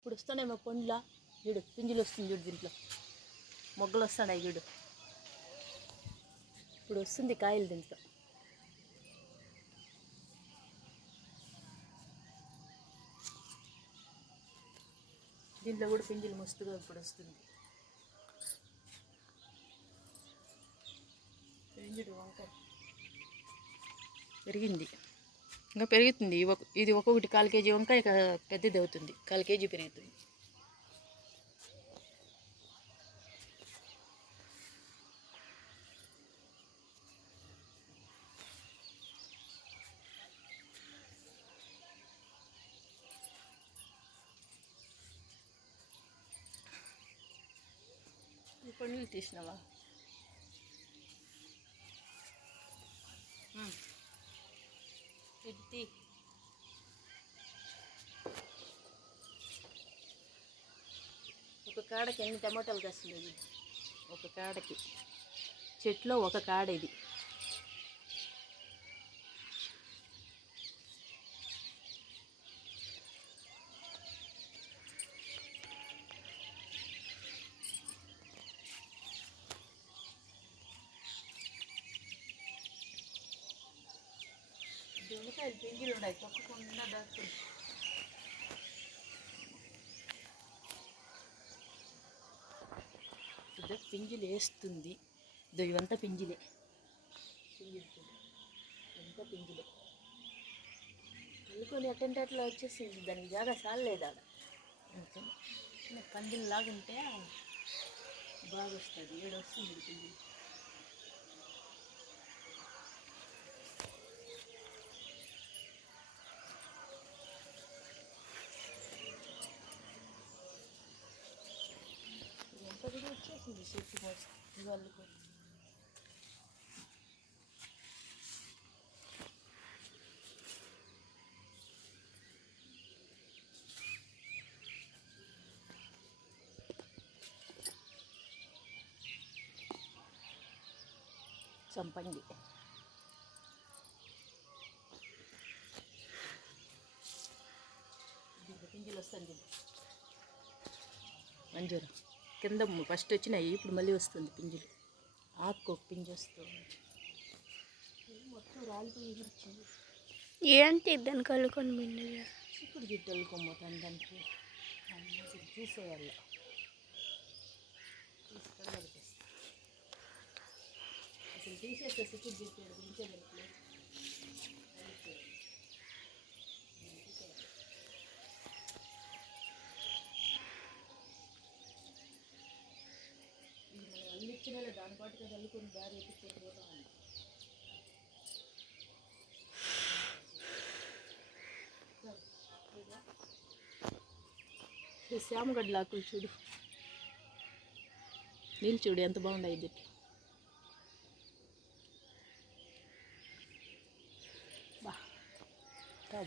ఇప్పుడు వస్తానేమో పండ్ల చూడు, పింజులు వస్తుంది చూడు, దీంట్లో మొగ్గలు వస్తున్నాయి చూడు, ఇప్పుడు వస్తుంది కాయలు దీంట్లో. దీంట్లో కూడా పింజులు మస్తుగా ఇప్పుడు వస్తుంది. పింజుడు వంకాయ పెరిగింది, ఇంకా పెరుగుతుంది. ఇది ఒక్కొక్కటి 1/4 కేజీ వంకాయ పెద్దది అవుతుంది, 1/4 కేజీ పెరుగుతుంది. పండ్లు తీసినావా? ఇది ఒక కాడకి ఎన్ని టమాటాలు కాస్తుంది? ఒక కాడకి, చెట్లో ఒక కాడ ఇది. దొంగకాయలు పింజీలు ఉన్నాయి, తొక్కకుండా దాచుకుంది. పింజీలు వేస్తుంది. ఇవంతా పింజీలే, అంతా పింజీలే. అనుకొని అట్టంటే అట్లా వచ్చేసింది, దానికి జాగా చాలలేదు. ఆడ పందిలాగుంటే బాగా వస్తుంది. ఏడు వస్తుంది పింజీలు. వచ్చేసింది చెట్టు మోసి వాళ్ళకు. సంపంగి పింజలు వస్తుంది. మంజూరు కింద ఫస్ట్ వచ్చినాయి, ఇప్పుడు మళ్ళీ వస్తుంది పింజలు. ఆకు ఒక పింజ వస్తుంది, మొత్తం రాలిపోయి ఎగిరిచ్చింది. ఏంటి దాన్ని కలుకొని పిండి చిక్కుడు గిట్టు అల్లుకోపోతాను, దానికి తీసేయాలి. అసలు తీసేస్తే చిక్కుడు గిట్టు ఉంచేదానికి అల్లిచ్చిన దాని పాటుగా చల్లుకొని దారి ఎత్తుకుపోతా ఉంది. శ్యామగడ్డల ఆకులు చూడు, నీళ్ళు చూడు ఎంత బాగున్నాయి. ఇది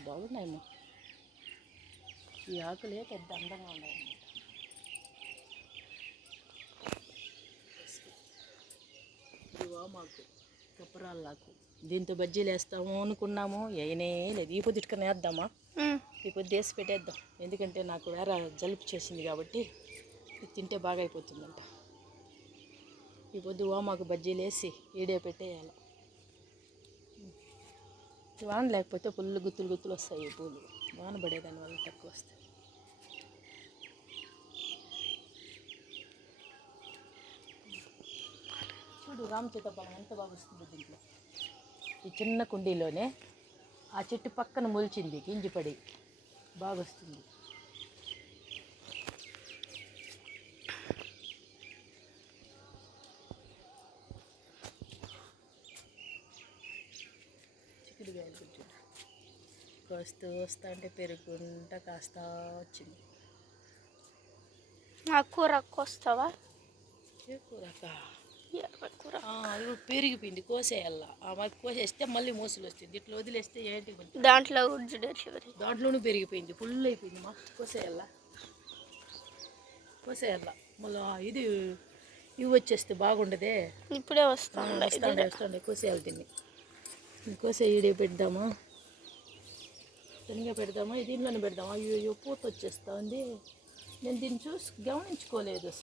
బాగున్నాయమ్మా, ఈ ఆకులే పెద్ద అందంగా ఉన్నాయి. మాకు కప్పరాళ్ళకు దీంతో బజ్జీలు వేస్తాము అనుకున్నాము, వేయనే లేదు. ఈ పొద్దు ఇటుకనే వేద్దామా? ఈ పొద్దు వేసి పెట్టేద్దాం, ఎందుకంటే నాకు వేరే జలుబు చేసింది కాబట్టి ఇది తింటే బాగా అయిపోతుందంట. ఈ పొద్దు మాకు బజ్జీలు వేసి ఈడే పెట్టేయాలి. వాన లేకపోతే పుల్లు గుత్తులు గుత్తులు వస్తాయి పూలు, వాన పడేదాని వల్ల తక్కువ వస్తాయి. చూడు రామచేతపాలెం ఎంత బాగా వస్తుంది దీంట్లో. ఈ చిన్న కుండీలోనే ఆ చెట్టు పక్కన మొలిచింది, గింజిపడి బాగా వస్తుంది. చిక్కుడుకాయలు చూడు, కాస్తూ వస్తా అంటే పెరుగుంటా కాస్తా వచ్చింది. కూర వస్తావా? ఏ కూరక? అది పెరిగిపోయింది, కోసేయాల. మాకు కోసేస్తే మళ్ళీ మోసులు వస్తుంది, ఇట్లా వదిలేస్తే ఏంటి దాంట్లో దాంట్లోనూ పెరిగిపోయింది, ఫుల్ అయిపోయింది. మా కోసేయాల మళ్ళీ ఇది ఇవి వచ్చేస్తే బాగుండదే. ఇప్పుడే వస్తాండే కోసేయాలి దీన్ని. కోసే ఈడే పెడదామా, తనిగా పెడదామా, దీంట్లోనే పెడదామా? అయ్యో పూత వచ్చేస్తా ఉంది. నేను దీన్ని చూసి గమనించుకోలేదు.